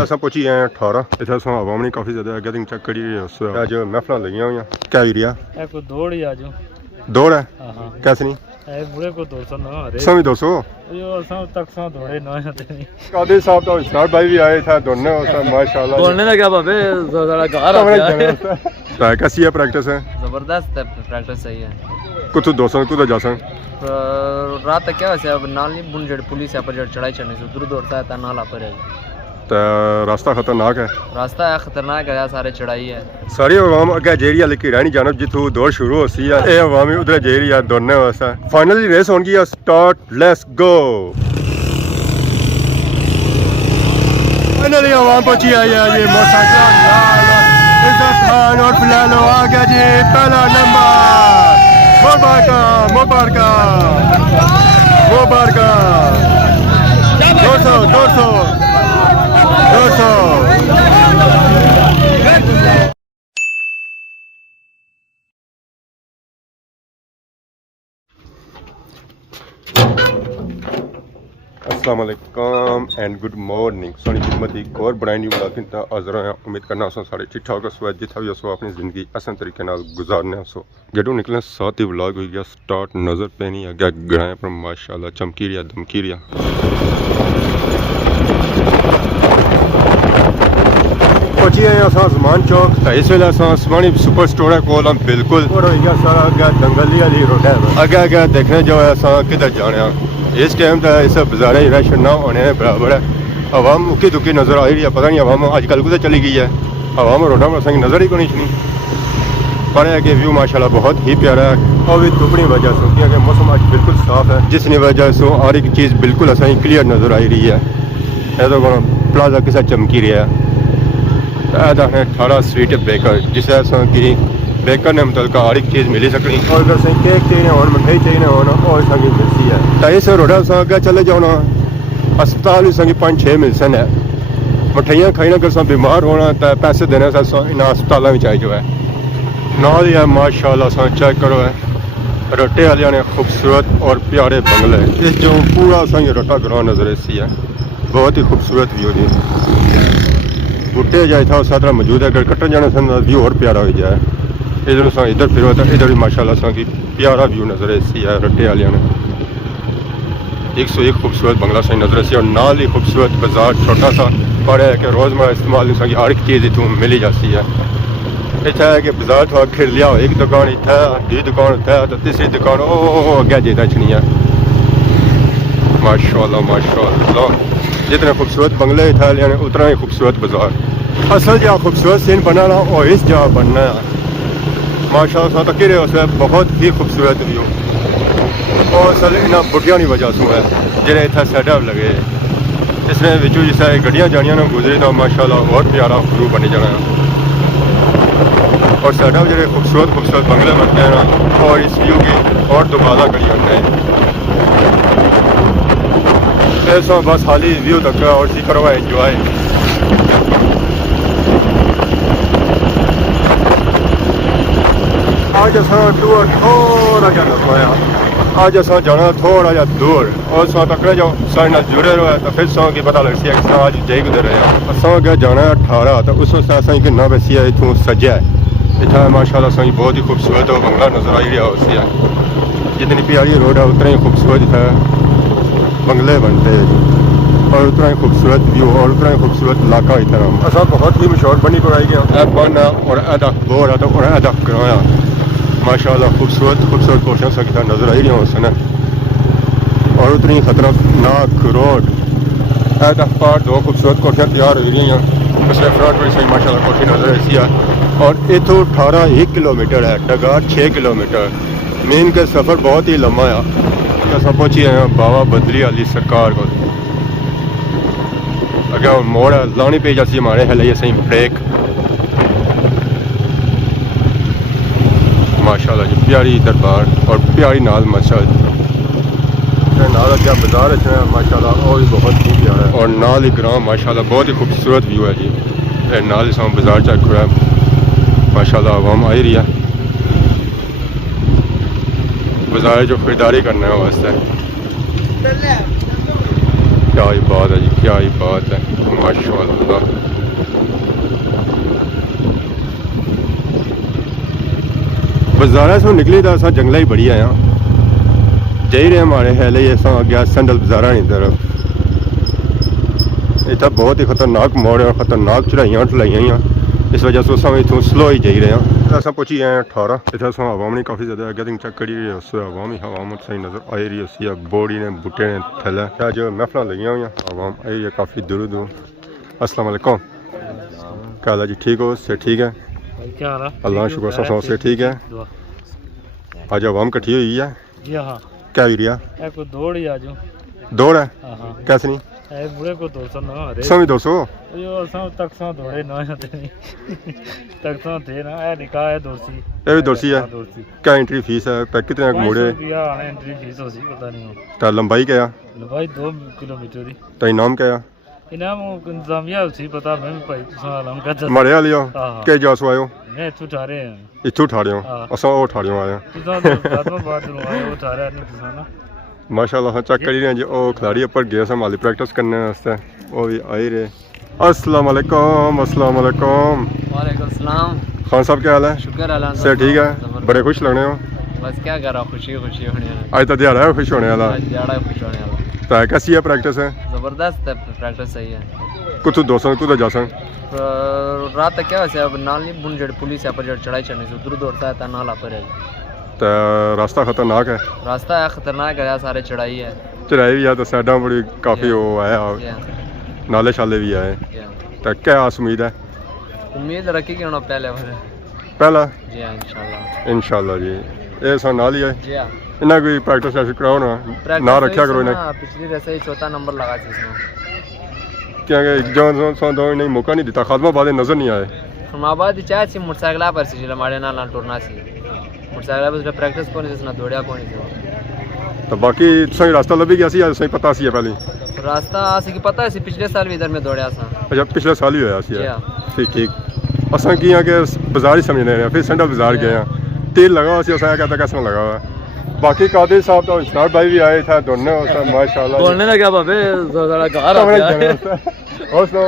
असां पहुंची आए 18 इत्थे असां आवाम काफ़ी ज़्यादा गैदरिंग चेक करी अज महफिल लगियां हुई क्या एरिया कोई दौड़ ही आज दौड़ है कैसे नहीं बुरे को 200 ना सभी 200 यो असां तक सा दौड़े ना आते नहीं कादिर साहब तो इस्तार भाई भी आए थे दोनों माशाल्लाह दौड़ने लगा बाबे ज़रा घर आ गया है कैसी है प्रैक्टिस है जबरदस्त है प्रैक्टिस सही है कुछ 200 कुछ जासन रात तक क्या वैसे अब नाल नहीं बुन जड़ पुलिस यहाँ पर चढ़ाई चढ़ने से दूर दौड़ता है ता नाला पर है रास्ता खतरनाक है रास्ता है खतरनाक है सारे चढ़ाई है सारी अवाम अगे जेरी लिखी रहनी जानब जिथू दौड़ शुरू होती है ये अवामी उधर जेरी है दौड़ने वास्ते फाइनली रेस होगी स्टार्ट लेट्स गो फाइनली अवाम पहुंची आई है ये मोटरसाइकिल इज्जत खान और फिलहाल आ गया जी पहला नंबर मुबारक 200 अस्सलाम वालेकुम एंड गुड मॉर्निंग सोनी खिदमत एक और ब्रांड न्यू ब्लॉग इंता हाज़र हैं उम्मीद करना सो सारे ठीक ठाक हो जिथा भी हो अपनी ज़िंदगी आसान तरीके नाल गुजारने सो गेटू निकले साथ ही ब्लॉग हो गया स्टार्ट नज़र पे नहीं अगे गड़ाए पर माशाल्लाह चमकी रिया दमकी रिया पहुंची आए अस जमान चौक तो इस वेले असमानी सुपर स्टोर है कोल बिल्कुल और हो गया सारा अगे दंगली वाली रोड है अगे देखने जो है अस किधर जाने इस टाइम तो इस बाजार रश ना होने बराबर है आवाम उकी दुकी नज़र आ रही है पता नहीं आवाम अजकल कुछ चली गई है आवाम रोडा पर असें नज़र ही को नहीं पर है कि व्यू माशाल्लाह बहुत ही प्यारा है और भी धुपनी वजह से क्योंकि मौसम आज बिल्कुल साफ है जिसकी वजह से हर एक चीज़ बिल्कुल असें क्लियर नज़र आई रही है तो प्लाजा किसा चमकी रहा है 18 स्वीट बेकर जिसे असें बेकर ने मतलब हर एक चीज़ मिली सकनी और अगर असें केक चाहिए हो मिठाई चाहिए हो और संगी मिलती है तो इस रोडा अस अगर चले जाओ ना अस्पताल भी संगी 5-6 मिल सन है मिठाइयाँ खाई अगर अस बीमार होना तो पैसे देने इन अस्पतालों में चाहिए जो है ना ही है माशाल्लाह अस चेक करो है रोटे वाले ने खूबसूरत और प्यारे बंगले इस जो पूरा संगी रोटा ग्राउंड नजर इसी है बहुत ही खूबसूरत व्यू जी बूटे जाए था उस तरह मौजूद है अगर कट्टन जाने से व्यू और प्यारा हो जाए इधर इधर फिर इधर भी माशाल्लाह की प्यारा व्यू नजर इसी है रट्टे वाले ने 101 खूबसूरत बंगला सही नजर इसी और नाल ही खूबसूरत बाजार छोटा सा पर है कि रोज़मर्रा इस्तेमाल की हर एक चीज़ इतों मिली जाती है इतना है कि बाजार थोड़ा खिर लिया हो एक दुकान इतना दूसरी दुकान उतना तो तीसरी दुकान अगे जेता चनी है माशाल्लाह जितने खूबसूरत बंगले इतना ने उतना ही खूबसूरत बाजार असल जहाँ खूबसूरत सीन बना रहा और इस जहाँ बनना है माशाल्लाह तक रहे उस बहुत ही खूबसूरत व्यू और असल इन्होंने बुटिया की वजह से है जो इतना सेटअप लगे इसने बिचू जिस गड्डियाँ जानिया ना गुजरे तो माशाल्लाह और प्यारा व्यू बनी जाना है और सेटअप जो खूबसूरत बंगले बनते हैं ना और इस व्यू की और दोबारा करी जाते हैं ऐसा बस हाली व्यू तक और सी करो एंजॉय आज अस टूर थोड़ा जहा लंबाया आज अस जाना थोड़ा जहा दूर और तक जाओ साढ़े जुड़े रहो तो फिर सौ की पता लग सी आज जाई कुधर रहे अस अगर जाना 18 तो उस वास्ते असें किन्ना वैसी है इतों सज्जा है इतना माशाल्लाह असें बहुत ही खूबसूरत बंगला नजर आई रहा उसी है जितनी प्यारी रोड है उतना ही खूबसूरत है बंगले बनते हैं और उतना ही खूबसूरत व्यू और उतना ही खूबसूरत इलाका इतना असा बहुत ही मशहूर बनी कराई गया बन और अदा बोर आता और अदा कराया माशाल्लाह खूबसूरत कोशिश सकता नजर आई रही हूँ उसने और उतनी खतरनाक रोड ऐसा पार 2 खूबसूरत कोठियाँ तैयार हो रही हैं उसमें फ्रंट बड़ी सही माशाल्लाह कोठी नजर ऐसी है और इतों 1 किलोमीटर है डगार 6 किलोमीटर मेन का सफ़र बहुत ही लम्बा है अस पहुंची आए बाबा बदली वाली सरकार को अगर मोड़ लानी पे जैसी हमारे हले सही ब्रेक माशाल्लाह जी प्यारी दरबार और प्यारी नाल मस्जिद नाल क्या बाजार है माशाल्लाह और भी बहुत ही प्यारा है और नाल ही ग्राम माशाल्लाह बहुत ही खूबसूरत व्यू है जी नाल ही सामने बाजार चेक हुआ है माशाल्लाह आवाम आई रही है बाजार जो खरीदारी करने वास्ते क्या ही बात है जी क्या ही बात है। माशाअल्लाह। बाजारा से निकली तो असा जंगल ही बड़ी आया जाई रहे हमारे है असा गया संडल बाजारा नहीं तरफ। इतना बहुत ही खतरनाक मोड़ है, खतरनाक चढ़ाइयां ढलाइयां, इस वजह से असा इतों स्लो ही जाई रहे हैं। असा पहुंची आए 18 इतना असा आवाम ने काफ़ी ज़्यादा गैदरिंग चेक करी रही है, उससे आवाम ही आवाम सही नज़र आई रही है। बोड़ी ने बूटे ने थैले अज महफल लगी हुई आवाम आई है काफ़ी दूर दूर। अस्सलाम वालेकुम, क्या हाल है जी? ठीक हो? से ठीक है? क्या हाल है? अल्लाह शुक्र सब से ठीक है। आज आवाम इकट्ठी हुई है जी हाँ। क्या एरिया कोई दौड़ ही आज दौड़ है? हाँ हाँ। कैसे नहीं बुढ़े को 200 ना रे सौ 200 यो सब तक सौ दौड़े ना होते नहीं तक सौ थे ना ए निकाह है दोस्ती ये भी दोरसी है। दोस्ती क्या एंट्री फीस है? कितने मोड़े रुपया आने एंट्री फीस होसी पता नहीं हो तो लंबाई क्या भाई 2 किलोमीटर ही तो इनाम क्या इनाम इंतजामिया होसी पता मैं भी भाई तुसा आलम का मारे वाली हो हाँ। के जासो आयो मैं इत्थू उठा रहे हैं इत्थू ठाड़ियो हाँ। असा वो ठाड़ियो आया तुसा बादों बाद आए वो उठा रहे हैं तुसा ना माशाल्लाह हाँ चेक करी रहे जी। वो खिलाड़ी ऊपर गया सा माली प्रैक्टिस करने वास्ते वो भी आई रहे। अस्सलाम वालेकुम। अस्सलाम वालेकुम। वालेकुम सलाम। खान साहब क्या हाल है? शुक्र अल्लाह से ठीक है? बड़े खुश लगने हो? बस क्या कर रहा, खुशी खुशी होने वाला। आज तो दिहाड़ा है खुश होने वाला। आज ज़्यादा खुश होने वाला। तो कैसी है प्रैक्टिस है? ज़बरदस्त है, प्रैक्टिस सही है। कुछ दोस्तों कुछ जासन रात तक क्या वैसे अब नाल नहीं बुन जड़ पुलिस यहाँ पर जड़ चढ़ाई चढ़ने से दूर दूर था नाला पर है। तो रास्ता खतरनाक है? रास्ता है खतरनाक है, सारे चढ़ाई है, चढ़ाई भी है तो साइडा बड़ी काफ़ी वो है, नाले शाले भी आए। तो क्या आस उम्मीद है? उम्मीद रखी कि उन्होंने पहले पहला जी हाँ इंशाल्लाह। इंशाल्लाह जी। ये सा नाल ही है जी हाँ। इन्हें कोई प्रैक्टिस ऐसी कराओ ना रखा करो इन्हें। पिछली रेस ही चौथा नंबर लगा थी इसमें क्या जो दो इन्हें मौका नहीं दिता, खादमा बाद नजर नहीं आए। हमाबाद चाहे सी मोटरसाइकिल पर सी हमारे ना टूरना सी मोटरसाइकिल पर प्रैक्टिस को नहीं ना दौड़िया को नहीं। तो बाकी सही रास्ता लभी गया सी, सही पता सी है पहले रास्ता सी की पता है सी पिछले साल भी इधर में दौड़िया सा। अच्छा पिछले साल ही होया सी जी है। हाँ। ठीक ठीक। असा की के बाजार ही समझने रहे फिर सेंट्रल बाजार गए हैं, तेल लगा हुआ सी असा कहता कैसा लगा हुआ। बाकी कादिर साहब तो इस्नार भाई भी आए थे दोनों माशाल्लाह। बोलने लगा बाबे ज़रा घर आ गया। और सुनो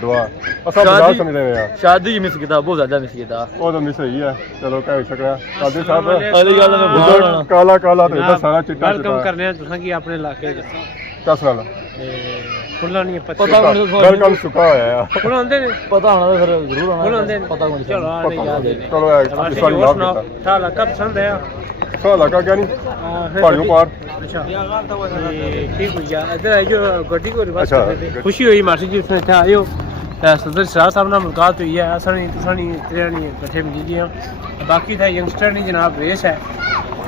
दुआ असा बाजार समझ रहे हैं। शादी की मिस किया, बहुत ज्यादा मिस किया। वो तो मिस ही है, चलो कह सकना कादिर साहब अली गल में उधर काला काला तो इधर सारा चिट्टा वेलकम करने हैं तुसा की अपने इलाके च कस नाल खुला नहीं है पता वेलकम सुका होया यार खुला होंदे ने पता होना तो फिर जरूर होना खुला होंदे पता को चलो आने याद है चलो इस वाली लाभ देता साला कब पसंद है साला लगा क्या नहीं पहाड़ियों पार। अच्छा ठीक हो गया इधर जो गड्डी को रिवर्स अच्छा, कर देते। खुशी हुई मासी जी इसमें था आयो सदर शाह साहब ने मुलाकात हुई है असनी तुसानी त्रेणी बैठे मिली गया। बाकी था यंगस्टर नहीं जनाब रेस है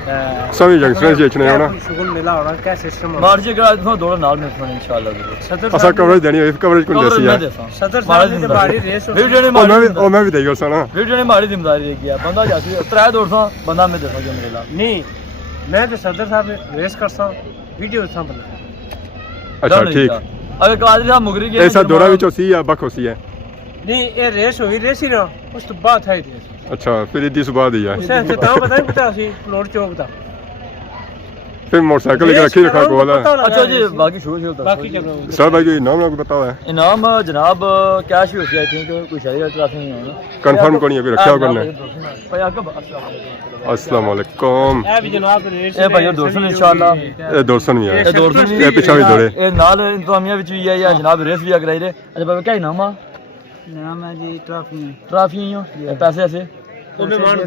सभी जंक्शन बेचने है ना शुगल मेला होना क्या सिस्टम होना मार्च के आज में दौड़ नाल में इंशाल्लाह जरूर सदर असा कवरेज देनी है, कवरेज कौन देसी है? सदर साहब ने बारी रेस वीडियो ने ओ मैं भी देगा सना वीडियो ने मारी जिम्मेदारी लेगी है बंदा जाती 3 200 बंदा में देखो जो मिलेगा नहीं मैं तो सदर साहब ने रेस करता वीडियो था बना। अच्छा ठीक। अगर कादिर साहब मुगरी के ऐसा दौरा भी चौसी है बख होसी है नहीं ये रेस हुई रेस ही ना उस तो बात है रेस अच्छा फिर इदी सुबह दी है उसे तो पता नहीं पता सी प्लॉट चौक दा फिर मोटरसाइकिल लेके रखी रखा को वाला। अच्छा जी बाकी शुरू शुरू बाकी चलो सर भाई कोई नाम आपको बताओ है? इनाम जनाब कैश ही होती है, आई थिंक कोई शायद ट्रॉफी नहीं है ना कंफर्म को नहीं अभी रखा करना है। भाई आपका अस्सलाम वालेकुम। ए भी जनाब रेस ए भाई दोस्तों इंशाल्लाह ए दोस्तन भी है ए दोस्तों ए पिछा भी दौड़े ए नाल इंतजामिया विच भी है या जनाब रेस भी कराई रे। अच्छा भाई क्या इनाम आ? नाम है जी ट्रॉफी हो पैसे ऐसे तो मेहमान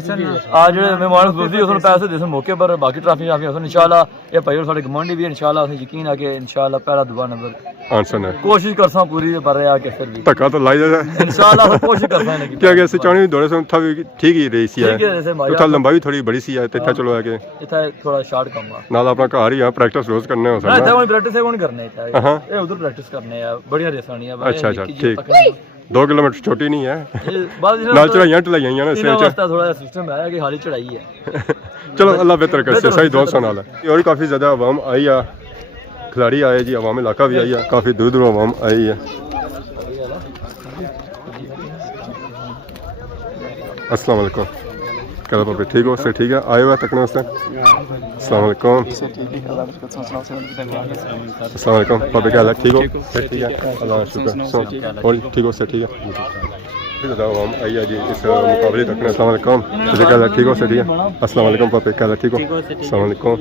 आज मेहमान खुशी उसने पैसे दे मौके पर बाकी ट्रॉफी इंशाल्लाह ये भाई साढ़े गमंडी भी इंशाल्लाह यकीन है कि इंशाल्लाह पहला दुआ नंबर आंसर है। कोशिश करसा पूरी पर आके फिर भी धक्का तो लाई जाए इंशाल्लाह कोशिश करसा है क्या कैसे चाणी दौड़े से था भी ठीक ही रही सी है ठीक है जैसे तो था लंबा भी थोड़ी बड़ी सी है तो चलो है कि इतना थोड़ा शॉर्ट कम है नाल अपना घर ही है प्रैक्टिस रोज करने हो ना सकता इतना प्रैक्टिस है कौन करने है हां ये उधर प्रैक्टिस करने है बढ़िया रेस आनी है अच्छा अच्छा ठीक 2 किलोमीटर छोटी नहीं है बाद नाल चढ़ाइयां ढलाइयां ना इससे रास्ता थोड़ा सिस्टम है कि हाली चढ़ाई है चलो अल्लाह बेहतर कर सही दोस्तों नाल है। और काफ़ी ज़्यादा आवाम आई है, खिलाड़ी आए जी, आवाम इलाका भी आई है, काफ़ी दूर दूर आवाम आई है। अस्सलाम वालेकुम, क्या पापे ठीक हो से ठीक है आए हुआ तकने वास्ते अस्सलाम वालेकुम अस्सलाम वालेकुम पापे क्या हाल है ठीक हो से ठीक है अल्लाह शुक्र और ठीक हो से ठीक है हम आइए जी इस मुकाबले तक अस्सलाम वालेकुम पापे क्या हाल है ठीक हो से ठीक है अस्सलाम वालेकुम पापे क्या हाल है ठीक हो अस्सलाम वालेकुम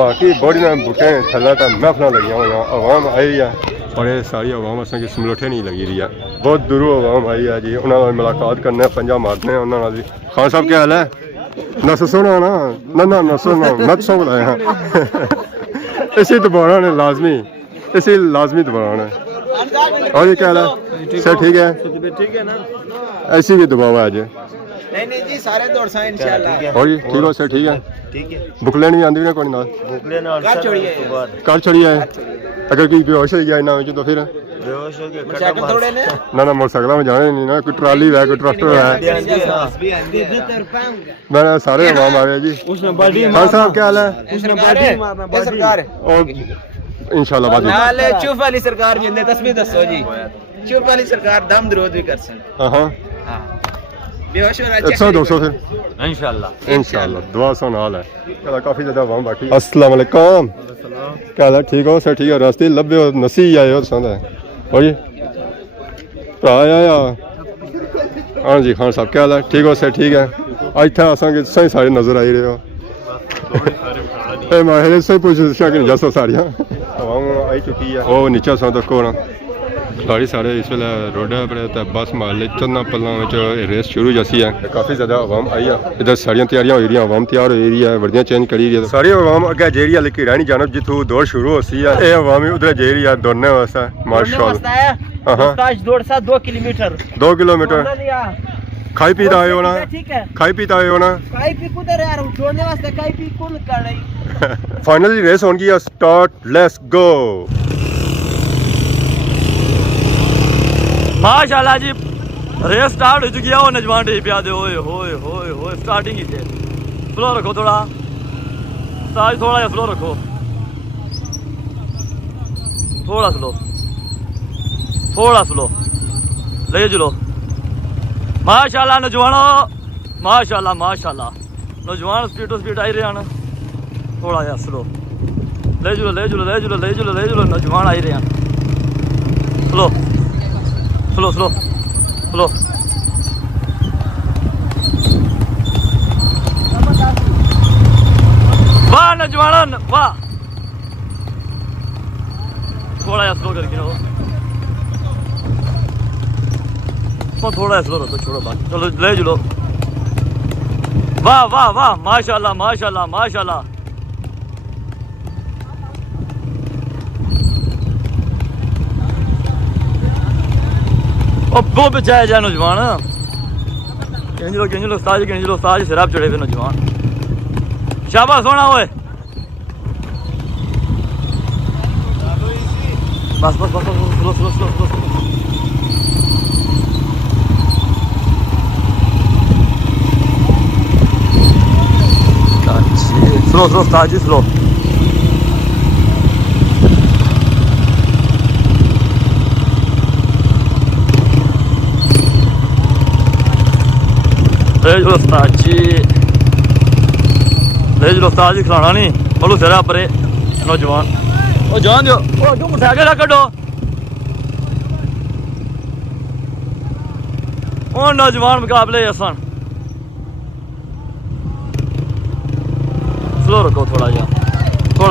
बाकी बड़ी ना बुटे थला तो महफल लगी हुई आवाम आई है और ये सारी आवाम असें समलोठे नहीं लगी रही है बहुत दूरों आवाम आई है जी उन्होंने मुलाकात करने पंजा मारने उन्होंने खान साहब क्या हाल है नस सुनो ना ना नस सुनो नच सो रहे हैं इसी दोबारा ने लाजमी इसी लाजमी दोबारा ने और ये क्या हाल है सर ठीक है ना ऐसी भी दबाव है आज नहीं जी सारे दौड़ सा इंशाल्लाह और ये ठीक हो सर ठीक है बुकले नहीं आंदी ना कोई नाल बुकले ना कल चढ़ी है अगर कोई बेहोश हो जाए ना हो तो फिर बेहोश हो गया मोटरसाइकिल थोड़े ने ना मोटरसाइकिल में जाने नहीं ना कोई ट्राली है कोई ट्रैक्टर है मैंने सारे इमाम आ गए जी उसने बॉडी खान साहब क्या हाल है उसने बॉडी मारना बॉडी सरकार और इंशाल्लाह बाजी नाल चुप वाली सरकार जिंदे तस्बीह दसो जी चुप वाली सरकार दम दरूद भी कर सन हां बेहोश होना 100-200 फिर इंशाल्लाह दुआ सुन हाल है चलो काफी ज्यादा आवाम बाकी अस्सलाम वालेकुम क्या हाल है ठीक हो सर ठीक है रास्ते लभे हो नसी आए हो संदा और जी भरा आया हाँ जी खान साहब क्या हाल है ठीक हो सर ठीक है इतना असांखे सही सारे नजर आई रहे हो ए मैं सही पूछ कि जसो सारियां आवाम आई चुकी है वो नीचे सो तक होना खिलाड़ी सारे इस वेले रोडे पर बस माले चंदा पल्ला रेस शुरू जैसी है काफ़ी ज़्यादा आवाम आई है इधर सारियां तैयारियां हो रही हैं आवाम तैयार हो रही है वर्दियां चेंज करी रही है सारी आवाम अगे जा रही है लेकिन रानी जानब जितों दौड़ शुरू होती है ये आवाम ही उधर जा रही है दौड़ने वास्ते माशाल्लाह हाँ 2 किलोमीटर 2 किलोमीटर खाई पीता आए हो ना खाई पीता आए हो ना खाई पी कुदर यार छोड़ने वास्ते खाई पी कौन कर रही फाइनली रेस होगी स्टार्ट लेट्स गो माशाल्लाह जी रेस स्टार्ट हो चुकी है वो नजवान डी पिया दे ओए होए होए होए स्टार्टिंग ही है स्लो रखो थोड़ा साज थोड़ा स्लो रखो थोड़ा स्लो ले चलो माशाल्लाह नौजवानों माशाल्लाह नौजवान स्पीड आई रहे हैं थोड़ा जा स्लो ले चलो नौजवान आई रहे हैं स्लो वाह नौजवान वाह थोड़ा जा स्लो करके थोड़ा स्लो रखो छोड़ो बाकी चलो ले चलो वाह माशाल्लाह वो बचाया जाए नौजवान गिंज लो साज शराब चढ़े हुए नौजवान शाबाश सोना होए बस स्लो ताजी स्लो ले जो उस्ताद जी खिलाना नहीं बोलो सिरा परे नौजवान ओ जान दो ओ जो मोटरसाइकिल कटो ओ नौजवान मुकाबले आसान स्लो रखो थोड़ा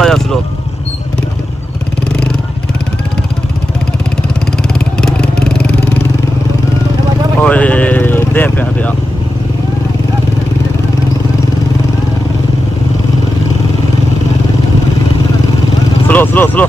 जा स्लो ओए दे पे स्लो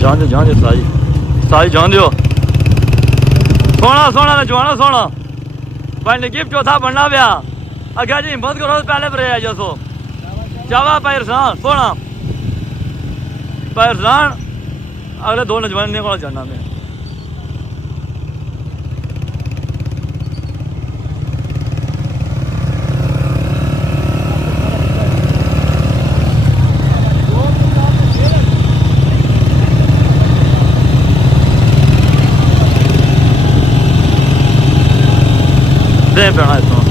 जान दो साई जान दो सोना नौजवाना सोना पहले गिफ्ट चौथा बनना पिया अगर जी हिम्मत करो पहले पर आ जाओ जावा पैरसान सोना पैरसान अगले 2 नौजवान ने को जाना मैं दे पैना इसमें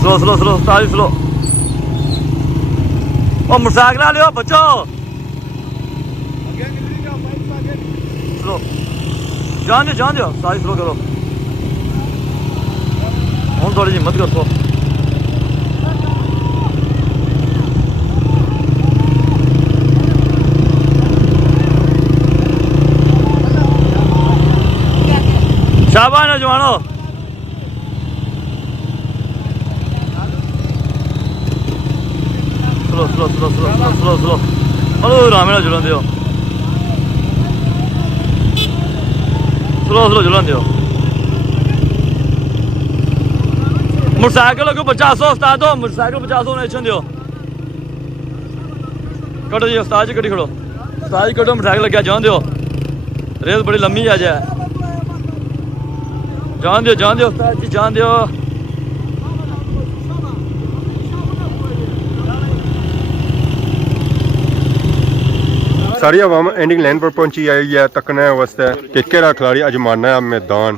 स्लो स्लो स्लो ताजी स्लो ओ मोटरसाइकिल आ लियो बच्चो स्लो जान दो ताजी स्लो करो हम थोड़ी हिम्मत करो शाबाश नौजवानों slow slow slow slow slow slow अरे राम ना चलन दियो स्लो स्लो चलन दियो मोटरसाइकिल को 50 उस्ताद दो मोटरसाइकिल 50 नेशन दियो कटो जी उस्ताद जी कटी खड़ो उस्ताद जी कटो मोटरसाइकिल लग गया जान दियो रेस बड़ी लम्बी आ जाए जान दियो उस्ताद जी जान दियो सारी आवाम एंडिंग लाइन पर पहुंची आई है तकने वास्ते कि केड़ा खिलाड़ी अज मारना है मैदान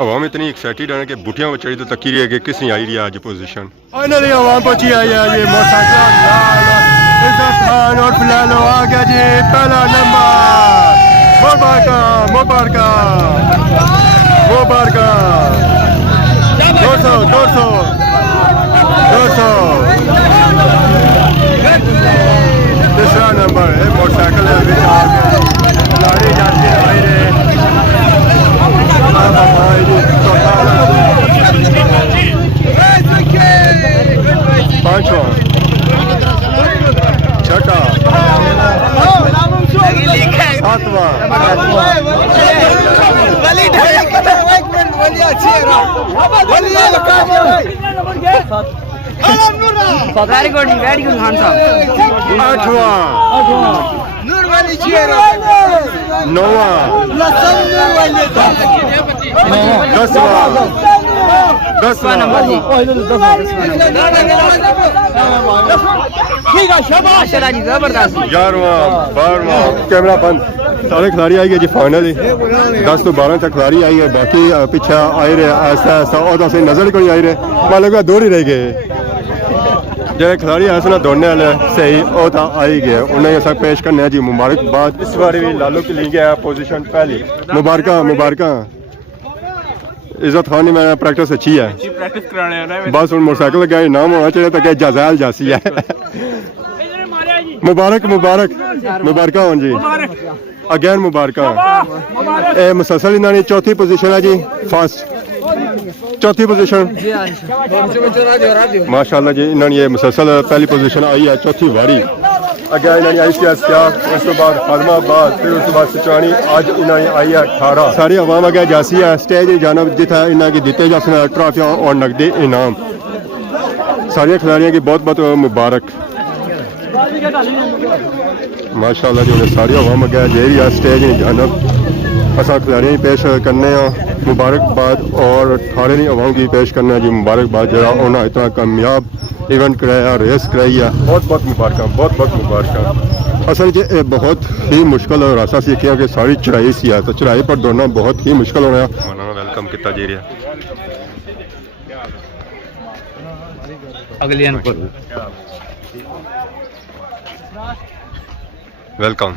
आवाम इतनी एक्साइटेड है कि बुटियां बचड़ी तो तकी रही है कि किस आई रही है आज पोजीशन फाइनली आवाम पहुंची आई है जी मोटरसाइकिल इज्जत खान और फिलहाल आ गया जी पहला नंबर मुबारक 200 तीसरा नंबर है मोटरसाइकिल खिलाड़ी जाते आई रहे 5वां 6वां 7वां वेरी गुड खान साहब 8वां 9वां 10वां नंबर जी माशाल्लाह जी जबरदस्त 11वां 12वां कैमरा बंद सारे खिलाड़ी आई गए जी फाइनली 10 तो 12 तक खिलाड़ी आई है बाकी पीछे आए रहे ऐसा और से नजर कोई आई रहे मान लो दूर ही रह गए जो खिलाड़ी है ना दौड़ने वाले सही वो तो आ ही गए उन्हें सब पेश करने जी मुबारकबाद इस बार भी लालू की ली गया पोजीशन पहली मुबारक इज्जत खान ने मैंने प्रैक्टिस अच्छी है बस हम मोटरसाइकिल लगा इनाम होना चाहिए तो क्या जजायल जासी है मुबारक हो जी अगेन मुबारक मुसलसल इन्होंने चौथी पोजीशन है जी फर्स्ट चौथी पोजीशन माशाल्लाह जी इन्होंने ये मुसलसल पहली पोजीशन आई है चौथी वारी अगे इन्होंने आई थी क्या उस बाद फलमाबाद फिर उस बाद सिचानी आज इन्होंने आई है 18 सारी अवाम अगे जासी है स्टेज जाना जितना इन्होंने दिते जा ट्रॉफियां और नकदी इनाम सारे खिलाड़ियों की बहुत बहुत मुबारक माशाल्लाह जी उन्हें सारी अवाम अगे जे भी स्टेज जानब असा खिलाड़ियों की पेश करने मुबारकबाद और थारे अवाम की पेश करने जी मुबारकबाद जरा उन्हें इतना कामयाब इवेंट कराया रेस कराई है बहुत बहुत मुबारक असल जी बहुत ही मुश्किल और रास्ता सी क्योंकि सारी चढ़ाई सी है तो चढ़ाई पर दौड़ना बहुत ही मुश्किल होना वेलकम किया जी रहा अगली वेलकम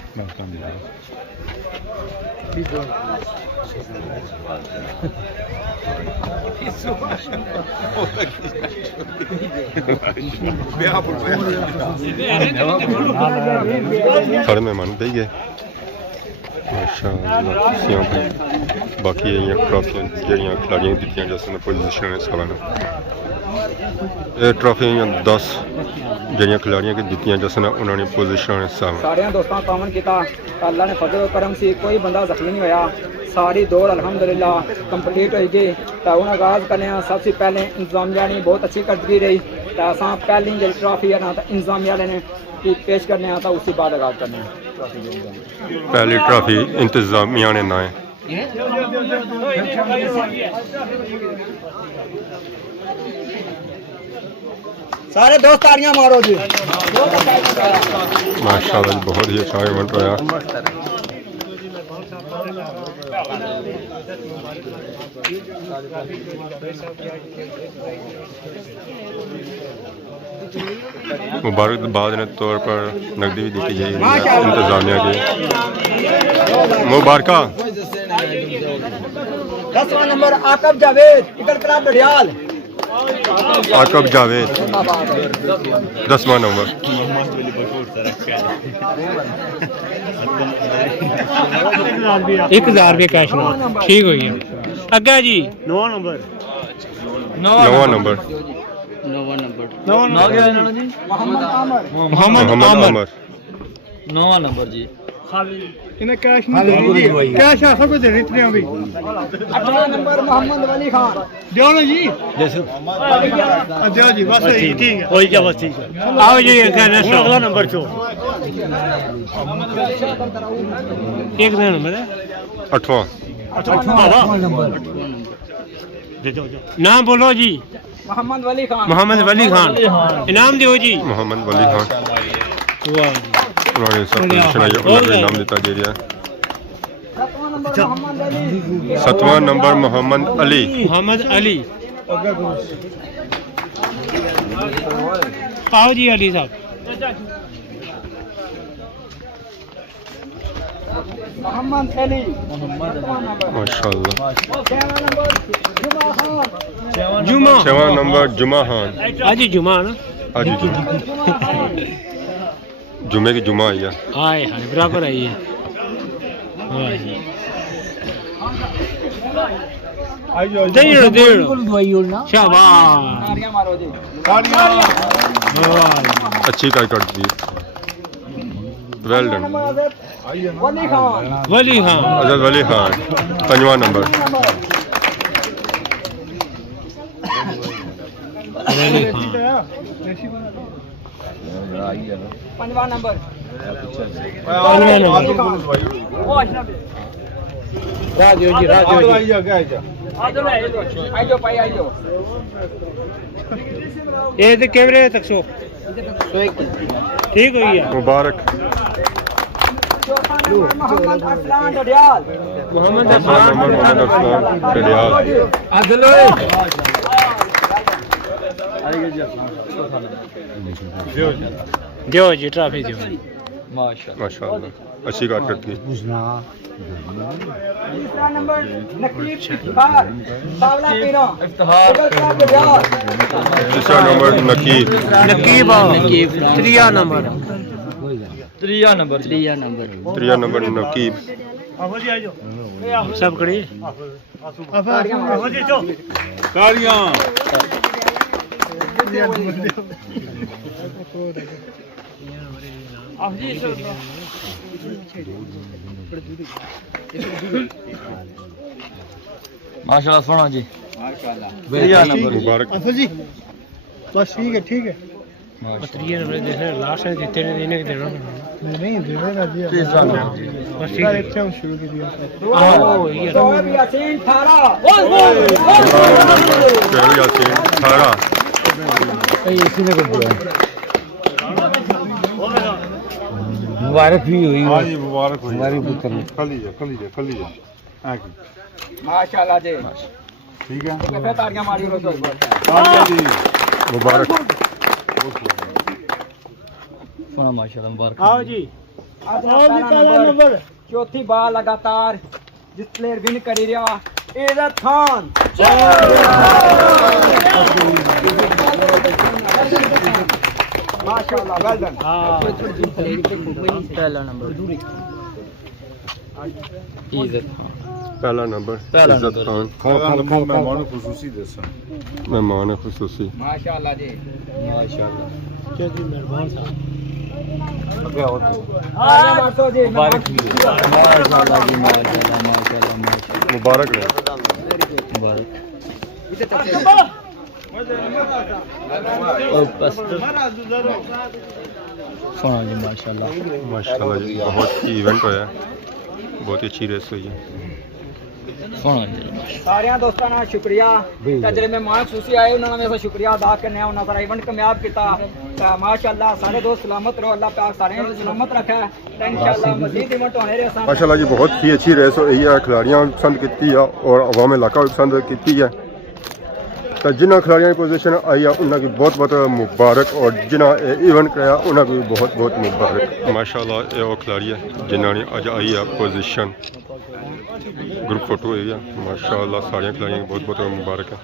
सारे मेहमान दे गए माशाअल्लाह बाकी ट्रॉफियां जड़ियां खिलाड़ियों दित्तियां जैसे पोजीशन सालाना ये ट्रॉफियां 10 जड़ियां खिलाड़ियों की दित्तियां जैसे उन्होंने पोजीशन सारे दोस्तों कामन किया अल्लाह ने फजल करम से कोई बंदा जख्मी नहीं होया सारी दौड़ अल्हम्दुलिल्लाह कंप्लीट हो गई तो हम आगाज़ करने सबसे पहले इंतजामिया ने बहुत अच्छी करती रही तो असा पहली जी ट्रॉफी है ना तो इंतजामिया ने पेश करने तो उसके बाद आगाज़ करने पहली ट्रॉफी इंतजामिया ने ना है सारे दोस्त तालियां मारो जी माशाल्लाह बहुत ही अच्छा इवेंट होया मुबारकबाद ने तौर पर नकदी भी दी जाएगी इंतजामिया की मुबारक। 10वां number Aqib Javed ticket club Dadyal. Aqib Javed 10वां नंबर। 1000 रुपये कैश ठीक हो गया। अग्गा जी 9वां नंबर। मोहम्मद आमर। मोहम्मद आमर 9वां नंबर जी। इन्हें कैश नहीं देनी जी, कैश आ सब दे इतने अभी। 18वां नंबर मोहम्मद वली खान। दियो ना जी जैसे दियो जी बस ठीक है कोई क्या बस ठीक है। आओ जी अगला नंबर चो एक नंबर है 8वां नंबर। नाम बोलो जी। मोहम्मद वली खान। मोहम्मद वली खान इनाम दियो जी। मोहम्मद वली खान वाह उन्होंने सब पोजीशन आई उन्होंने नाम देता दे दिया। 7वां नंबर मोहम्मद अली। मोहम्मद अली आओ जी अली साहब। मोहम्मद अली माशाल्लाह। 6वां 6वां नंबर जुमा खान। आज ही जुमा ना आज ही जुमे की जुमा आई है। हाय हाय बराबर आई है। शाबाश मारो जी। अच्छी कार कट दी वेल डन। वली खान। वली खान अजद वली खान 5वां नंबर। वली खान 5वां नंबर। राजो जी राजो जी आइयो भाई आइयो। ये तो कैमरे तक सो ठीक हो गया। मुबारक। 4वां नंबर मोहम्मद अफलान डडियाल। मोहम्मद 10वां नंबर मोहम्मद अफलान डडियाल। दियो जी ट्रॉफी दियो। माशाल्लाह अच्छी कार कट दी। 3वां नंबर नकीब इफ्तिखार सावला पीरो Iftikhar Dadiyal. 3वां number नकीब। नकीब 3वां number 3वां number 3वां number नकीब। सब खड़ी माशाल्लाह सुनो जी। मुबारक। जी बस ठीक है 3 नंबर देखे लास्ट है जितने ने देने के देना नहीं देना जी। 3वां नंबर जी। बस ठीक है शुरू कर दिया। तो भी यासीन 18। शहर यासीन 18। इसी ने कर दिया। मुबारक भी हुई। हाँ जी मुबारक हुई। हमारी पुत्र खली जा माशाल्लाह जी। ठीक है कितने तालियां मारी रो तो मुबारक। सुना माशाल्लाह मुबारक। आओ जी पहला नंबर। चौथी बार लगातार जिस प्लेयर विन करी रहा इज्जत खान। माशाल्लाह वेल डन। पहला नंबर इज्जत पहला नंबर इज्जत खान मेहमान खुसूसी। माशाल्लाह जी माशाल्लाह। चौधरी मेहरबान साहब मुबारक माशाल्लाह जी माशाल्लाह मुबारक रहे। मुबारक। सुना जी माशाल्लाह माशाल्लाह जी बहुत ही इवेंट होया बहुत ही अच्छी रेस हुई है। सुना जी सारियां दोस्तां दा शुक्रिया ते जेह्ड़े मेहमान खुसूसी आए उन्हां दा शुक्रिया अदा करने उन्हां सारा इवेंट कामयाब किया। माशाअल्लाह सारे दोस्त सलामत रहो, अल्लाह पाक सारे सलामत रखे ते इंशाअल्लाह मजीद इवेंट होने रहे सामने। माशाल्लाह जी बहुत ही अच्छी रेस होई है, खिलाड़ियां पसंद की है और अवाम इलाका भी पसंद की है। तो जिन्होंने खिलाड़ियों की पोजीशन आई है उन्होंने बहुत बहुत मुबारक और जिन्हें इवेंट कराया उन्होंने भी बहुत बहुत मुबारक। माशाल्लाह ये वो खिलाड़ी है जिन्होंने अज आई है पोजीशन, ग्रुप फोटो हुई है। माशाल्लाह सारिया खिलाड़ियों की बहुत बहुत मुबारक है।